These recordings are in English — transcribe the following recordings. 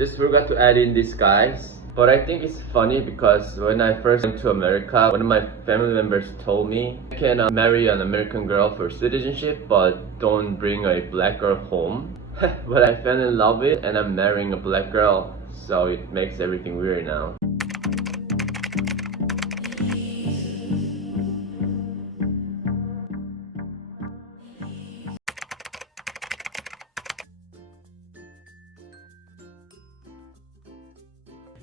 Just forgot to add in this, guys. But I think it's funny because when I first went to America, one of my family members told me I can marry an American girl for citizenship, but don't bring a black girl home. But I fell in love with it and I'm marrying a black girl, so it makes everything weird now.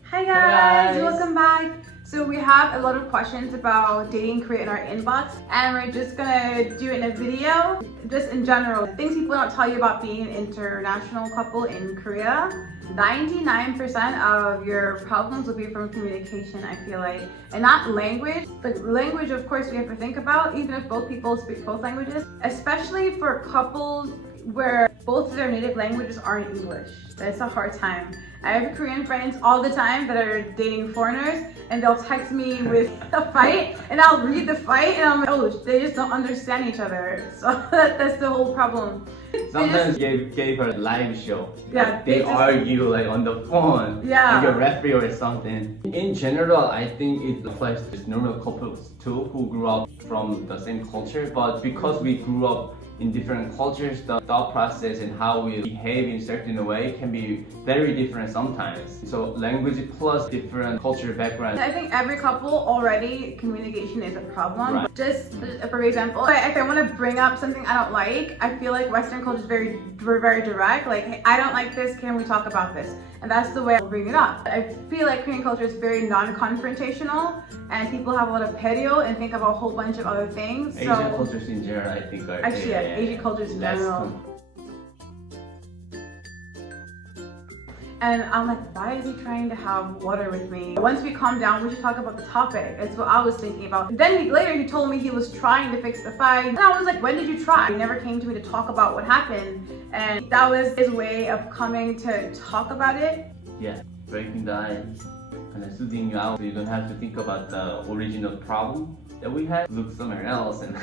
Hi guys, welcome back. So we have a lot of questions about dating Korea in our inbox, and we're just gonna do it in a video, just in general. Things people don't tell you about being an international couple in Korea. 99% of your problems will be from communication, I feel like, and not language. But language, of course, we have to think about, even if both people speak both languages, especially for couples where both their native languages aren't English. That's a hard time. I have Korean friends all the time that are dating foreigners, and they'll text me with a fight, and I'll read the fight, and I'm like, oh, they just don't understand each other. So that's the whole problem. Sometimes gave her a live show. Yeah, Like they argue like on the phone. Yeah. Like a referee or something. In general, I think it applies to normal couples too who grew up from the same culture. But because we grew up in different cultures, the thought process and how we behave in certain way can be very different sometimes. So language plus different cultural background. I think every couple already, communication is a problem. Right. Just for example, if I want to bring up something I don't like, I feel like Western culture is we're very direct. Like, hey, I don't like this, can we talk about this? And that's the way I'll bring it up. I feel like Korean culture is very non-confrontational, and people have a lot of perio and think about a whole bunch of other things. Asian cultures in general, I think are Actually, yeah, Asian cultures in general. And I'm like, why is he trying to have water with me? Once we calm down, we should talk about the topic. That's what I was thinking about. Then later he told me he was trying to fix the fight. And I was like, when did you try? He never came to me to talk about what happened. And that was his way of coming to talk about it. Yeah, breaking the ice, kind of soothing you out so you don't have to think about the original problem that we had. Look somewhere else and,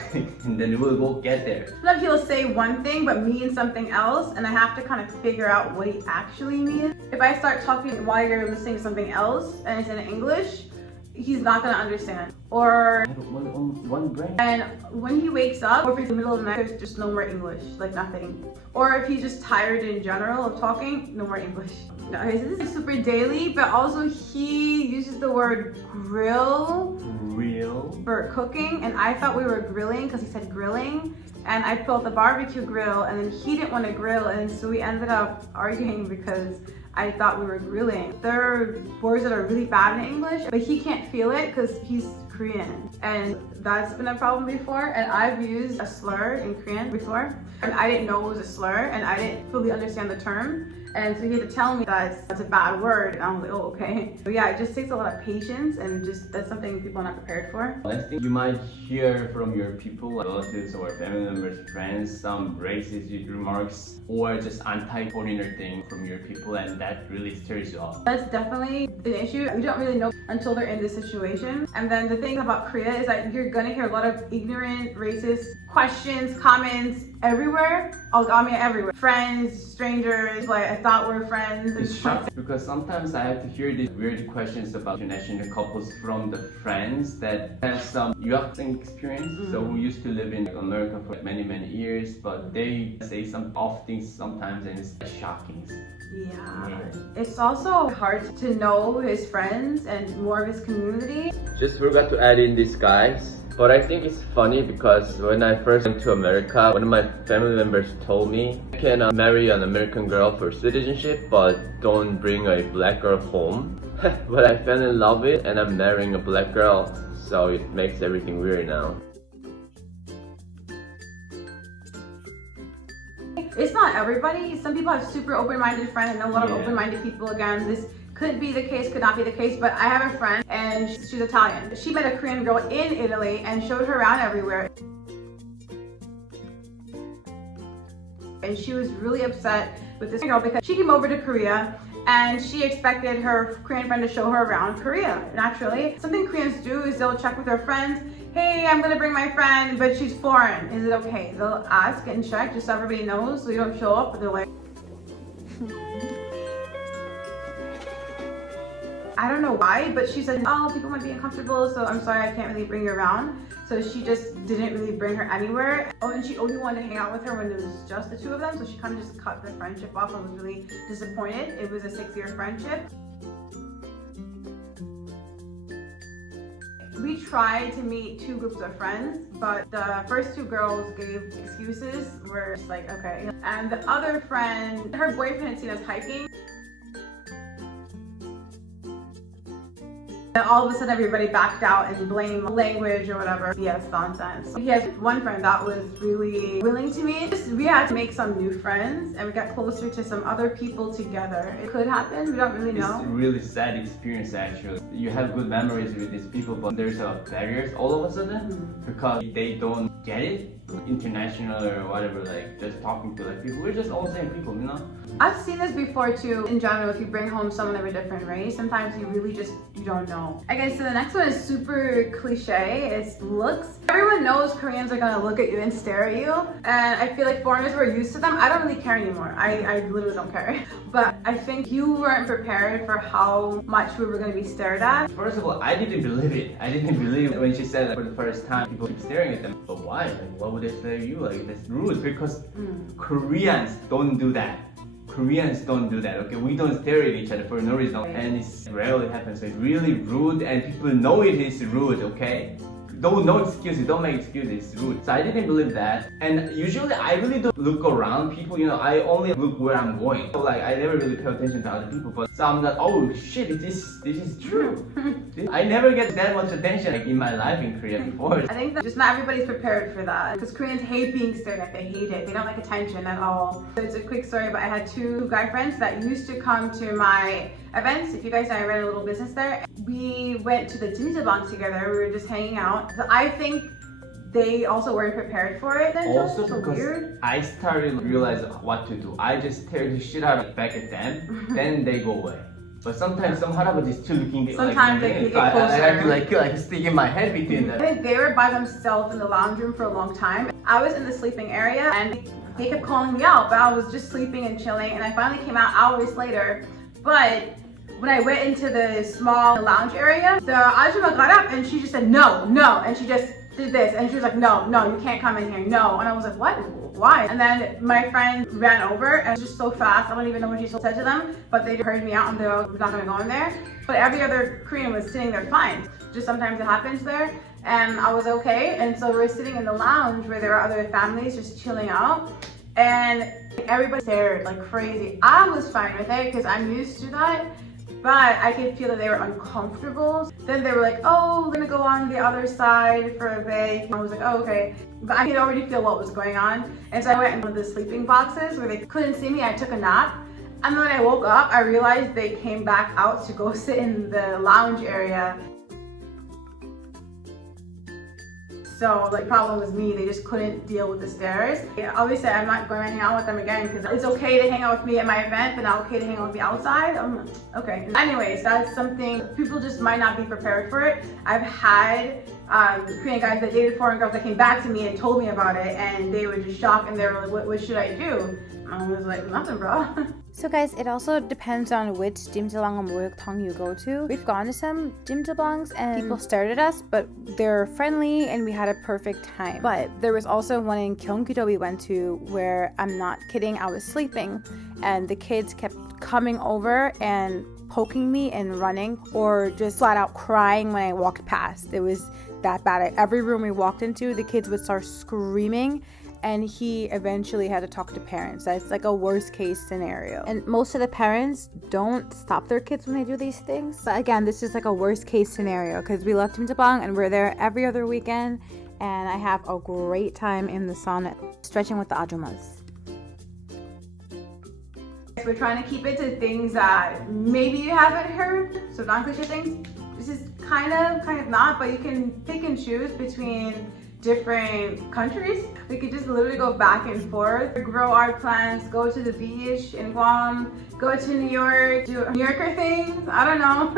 and then we'll both get there. Sometimes he'll say one thing but mean something else, and I have to kind of figure out what he actually means. If I start talking while you're listening to something else and it's in English, he's not gonna understand. Or One brain. and when he wakes up, or if it's in the middle of the night, there's just no more English, like nothing. Or if he's just tired in general of talking, no more English. No, this is super daily, but also he uses the word grill Real. for cooking, and I thought we were grilling because he said grilling, and I pulled the barbecue grill, and then he didn't want to grill, and so we ended up arguing because I thought we were grilling. There are words that are really bad in English, but he can't feel it because he's Korean, and that's been a problem before. And I've used a slur in Korean before, and I didn't know it was a slur, and I didn't fully understand the term. And so he had to tell me that that's a bad word, and I was like, oh, okay. But yeah, it just takes a lot of patience, and just that's something people are not prepared for. I think you might hear from your people, relatives or family members, friends, some racist remarks or just anti-foreigner thing from your people, and that really stirs you up. That's definitely an issue. We don't really know until they're in this situation. And then the thing about Korea is that you're gonna hear a lot of ignorant, racist questions, comments everywhere. I mean, everywhere. Friends, strangers, like I thought we're friends. It's shocking because sometimes I have to hear these weird questions about international couples from the friends that have some 유학생 experience. So who used to live in America for many years, but they say some off things sometimes, and it's shocking. Yeah. It's also hard to know his friends and more of his community. Just forgot to add in this, guys. But I think it's funny because when I first went to America, one of my family members told me I can marry an American girl for citizenship, but don't bring a black girl home. But I fell in love with it and I'm marrying a black girl, so it makes everything weird now. It's not everybody. Some people have super open-minded friends, and a lot of open-minded people. Again, this could be the case, could not be the case, but I have a friend and she's Italian. She met a Korean girl in Italy and showed her around everywhere. And she was really upset with this girl because she came over to Korea and she expected her Korean friend to show her around Korea, naturally. Something Koreans do is they'll check with their friends, hey, I'm gonna bring my friend, but she's foreign. Is it okay? They'll ask and check just so everybody knows so you don't show up, but they're like, I don't know why, but she said, oh, people might be uncomfortable, so I'm sorry, I can't really bring you around. So she just didn't really bring her anywhere. Oh, and she only wanted to hang out with her when it was just the two of them, so she kind of just cut the friendship off and was really disappointed. It was a 6-year friendship. We tried to meet 2 groups of friends, but the first 2 girls gave excuses. We're just like, okay. And the other friend, her boyfriend had seen us hiking. And all of a sudden everybody backed out and blamed language or whatever. BS nonsense. He has one friend that was really willing to meet. We had to make some new friends and we got closer to some other people together. It could happen, we don't really know. It's a really sad experience actually. You have good memories with these people, but there's barriers all of a sudden because they don't get it. International or whatever, like just talking to like people. We're just all the same people, you know? I've seen this before too. In general, if you bring home someone of a different race, sometimes you really just, you don't know. Okay, so the next one is super cliche. It's looks. Everyone knows Koreans are gonna look at you and stare at you. And I feel like foreigners were used to them. I don't really care anymore. I literally don't care. But I think you weren't prepared for how much we were gonna be stared at. First of all, I didn't believe it. I didn't believe it when she said that for the first time people keep staring at them. But why? Like, why would they stare at you? Like, that's rude because Koreans don't do that. Koreans don't do that, okay? We don't stare at each other for no reason, and it rarely happens. So it's really rude, and people know it is rude, okay? No excuses, don't make excuses, it's rude. So I didn't believe that. And usually I really don't look around people, you know, I only look where I'm going. So like I never really pay attention to other people, but so I'm like, oh shit, this is true. I never get that much attention like in my life in Korea before. I think that just not everybody's prepared for that because Koreans hate being stared at, they hate it. They don't like attention at all. So it's a quick story, but I had 2 guy friends that used to come to my events. If you guys know, I ran a little business there. We went to the Jimjilbang together. We were just hanging out. I think they also weren't prepared for it. Also so because weird. I started to realize what to do. I just stare the shit out of back at them, then they go away. But sometimes some harabaji is still looking Sometimes like they get I closer. have to like stick in my head between I them. think they were by themselves in the lounge room for a long time. I was in the sleeping area and they kept calling me out, but I was just sleeping and chilling, and I finally came out hours later. But when I went into the small lounge area, the ajumma got up and she just said, no, no, and she just did this, and she was like, no, no, you can't come in here, no. And I was like, what? Why? And then my friend ran over and it was just so fast, I don't even know what she said to them, but they heard me out and they were not gonna go in there. But every other Korean was sitting there fine. Just sometimes it happens there. And I was okay. And so we're sitting in the lounge where there are other families just chilling out. And everybody stared like crazy. I was fine with it because I'm used to that. But I could feel that they were uncomfortable. Then they were like, oh, we're gonna go on the other side for a bit. I was like, oh, okay. But I could already feel what was going on. And so I went into the sleeping boxes where they couldn't see me. I took a nap. And then when I woke up, I realized they came back out to go sit in the lounge area. So the problem was me, they just couldn't deal with the stares. Yeah, obviously I'm not going to hang out with them again because it's okay to hang out with me at my event, but not okay to hang out with me outside. Okay. Anyways, that's something people just might not be prepared for it. I've had Korean guys that dated foreign girls that came back to me and told me about it, and they were just shocked and they were like, what should I do? I was like, nothing, bro. So guys, it also depends on which Jimjilbang or Moyeokdong you go to. We've gone to some Jimjilbangs and people stared at us, but they're friendly and we had a perfect time. But there was also one in Gyeonggi-do we went to where, I'm not kidding, I was sleeping and the kids kept coming over and poking me and running, or just flat out crying when I walked past. It was that bad. At every room we walked into, the kids would start screaming, and he eventually had to talk to parents. That's like a worst case scenario. And most of the parents don't stop their kids when they do these things. But again, this is like a worst case scenario because we left Jimjilbang and we're there every other weekend, and I have a great time in the sun stretching with the ajumas. We're trying to keep it to things that maybe you haven't heard, so non-cliche things. This is kind of not, but you can pick and choose between different countries. We could just literally go back and forth, grow our plants, go to the beach in Guam, go to New York, do New Yorker things, I don't know.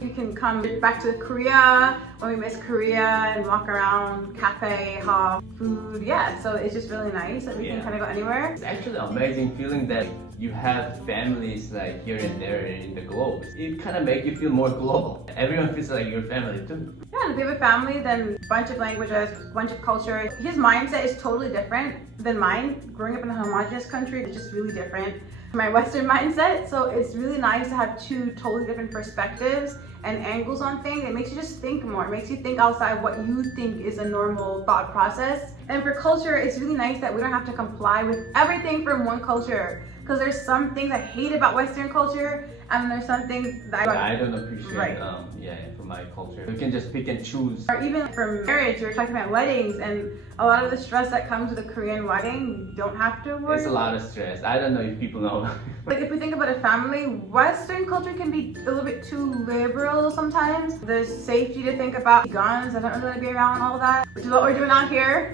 You can come back to Korea when we miss Korea and walk around, cafe, hop, food, yeah, so it's just really nice that we can kind of go anywhere. It's actually an amazing feeling that you have families like here and there in the globe. It kind of makes you feel more global. Everyone feels like your family too. Yeah, if you have a family, then a bunch of languages, a bunch of culture. His mindset is totally different than mine. Growing up in a homogenous country is just really different from my Western mindset. So it's really nice to have two totally different perspectives and angles on things. It makes you just think more. It makes you think outside what you think is a normal thought process. And for culture, it's really nice that we don't have to comply with everything from one culture. Because there's some things I hate about Western culture, and there's some things that I don't appreciate. Right. For my culture, you can just pick and choose. Or even for marriage, you're talking about weddings, and a lot of the stress that comes with a Korean wedding, you don't have to worry. It's a lot of stress. I don't know if people know. Like if we think about a family, Western culture can be a little bit too liberal sometimes. There's safety to think about. Guns, I don't really want to be around all that, which is what we're doing out here.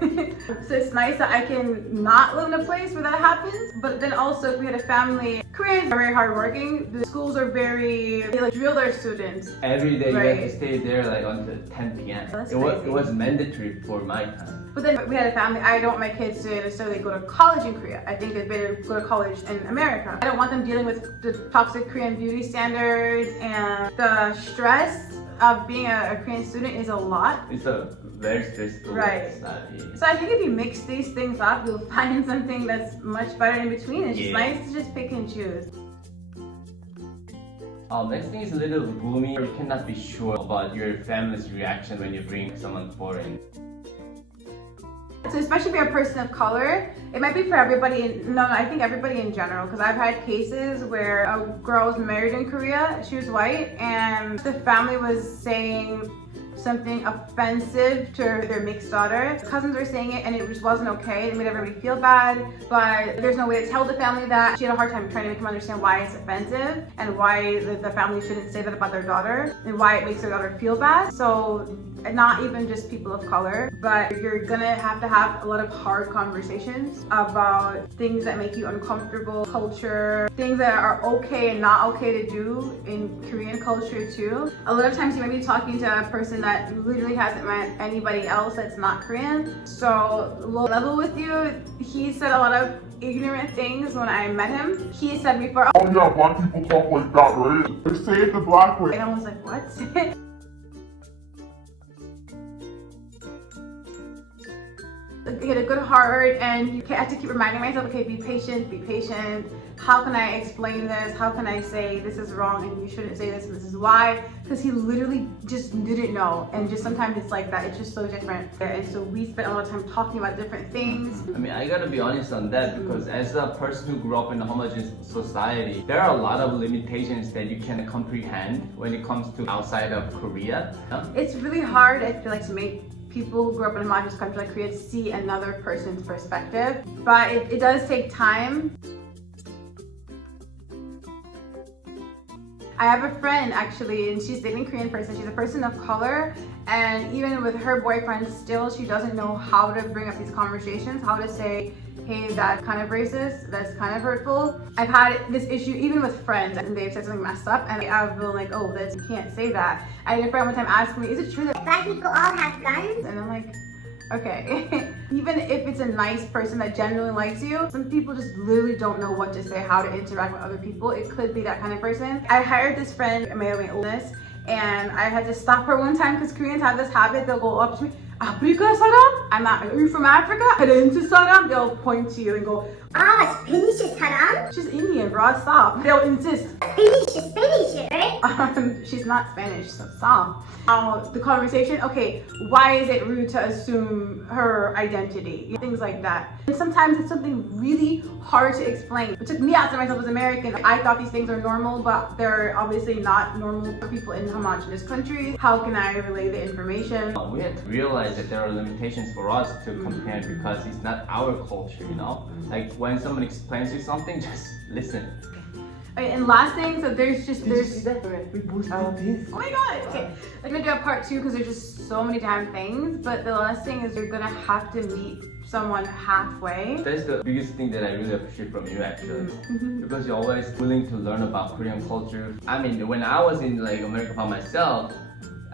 So it's nice that I can not live in a place where that happens. But then also if we had a family, Koreans are very hardworking. The schools are they drill their students. Every day Right. you have to stay there like until 10 p.m. That's It crazy. was mandatory for my time. But then we had a family, I don't want my kids to necessarily go to college in Korea. I think they better go to college in America. I don't want them dealing with the toxic Korean beauty standards, and the stress of being a Korean student is a lot. It's a very stressful Right. society. So I think if you mix these things up, you'll find something that's much better in between. It's just Yeah. nice to just pick and choose. Next thing is a little gloomy. You cannot be sure about your family's reaction when you bring someone foreign. So especially if you're a person of color, it might be for everybody, I think everybody in general, because I've had cases where a girl was married in Korea, she was white, and the family was saying something offensive to their mixed daughter. Cousins were saying it and it just wasn't okay. It made everybody feel bad, but there's no way to tell the family that. She had a hard time trying to make them understand why it's offensive and why the family shouldn't say that about their daughter and why it makes their daughter feel bad. So not even just people of color, but you're gonna have to have a lot of hard conversations about things that make you uncomfortable, culture, things that are okay and not okay to do in Korean culture too. A lot of times you might be talking to a person that literally hasn't met anybody else that's not Korean. So low level with you, he said a lot of ignorant things when I met him. He said before, Oh yeah, black people talk like that, right? They say it the black way. and I was like, what? He had a good heart, and you have to keep reminding myself, okay, be patient, be patient. How can I explain this? How can I say this is wrong and you shouldn't say this and this is why? Because he literally just didn't know, and just sometimes it's like that. It's just so different. And so we spent a lot of time talking about different things. I mean, I gotta be honest on that because as a person who grew up in a homogeneous society, there are a lot of limitations that you can comprehend when it comes to outside of Korea. It's really hard, I feel like, to make people who grew up in a homogenous country like Korea see another person's perspective, but it does take time. I have a friend actually, and she's dating a Korean person. She's a person of color, and even with her boyfriend, still she doesn't know how to bring up these conversations, how to say, hey, that's kind of racist, that's kind of hurtful. I've had this issue even with friends, and they've said something messed up, and I've been like, oh, you can't say that. I had a friend one time ask me, is it true that Black people all have guns? and I'm like, okay. Even if it's a nice person that genuinely likes you, some people just literally don't know what to say, how to interact with other people. It could be that kind of person. I hired this friend, my illness, and I had to stop her one time because Koreans have this habit. They'll go up to me, Africa 사람? are you from Africa? Into 사람? They'll point to you and go, Ah, Spanish is haram? she's Indian, bro, stop. They'll insist. Spanish, right? She's not Spanish, so stop. The conversation, okay, why is it rude to assume her identity? Things like that. And sometimes it's something really hard to explain. It took me asking myself as American. I thought these things are normal, but they're obviously not normal for people in homogenous countries. How can I relay the information? We had to realize that there are limitations for us to comprehend because it's not our culture, you know? Like when someone explains you something, just listen. Okay, and last thing, so there's We both did this. oh my god, okay. I'm gonna do a part 2 because there's just so many damn things. But the last thing is you're gonna have to meet someone halfway. That's the biggest thing that I really appreciate from you actually. Because you're always willing to learn about Korean culture. I mean, when I was in like America by myself,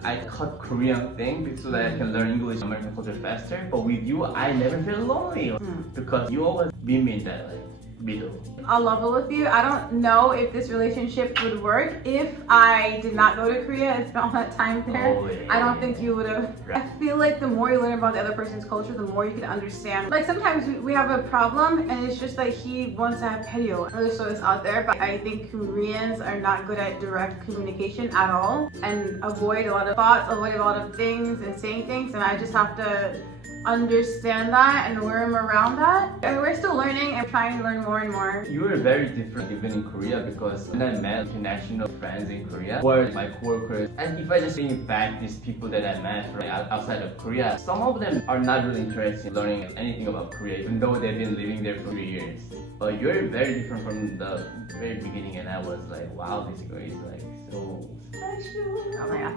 I cut Korean thing so that I can learn English, American culture faster. But with you, I never feel lonely because you always beat me in that like middle. I'll level with you. I don't know if this relationship would work if I did not go to Korea and spend all that time there. Oh, yeah. I don't think you would have. I feel like the more you learn about the other person's culture, the more you can understand. Like sometimes we have a problem and it's just that he wants to have perio. I'm really sure it's out there, but I think Koreans are not good at direct communication at all and avoid a lot of thoughts, avoid a lot of things and saying things, and I just have to understand that and worm around that. I mean, we're still learning and trying to learn more and more. You were very different even in Korea because when I met international friends in Korea were my coworkers, and if I just think back these people that I met from outside of Korea, some of them are not really interested in learning anything about Korea even though they've been living there for 3 years. But you're very different from the very beginning, and I was like, wow, this girl is like so special. Oh my god.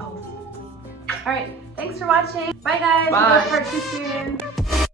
Oh. Alright, thanks for watching. Bye guys. Bye. We'll part 2 soon.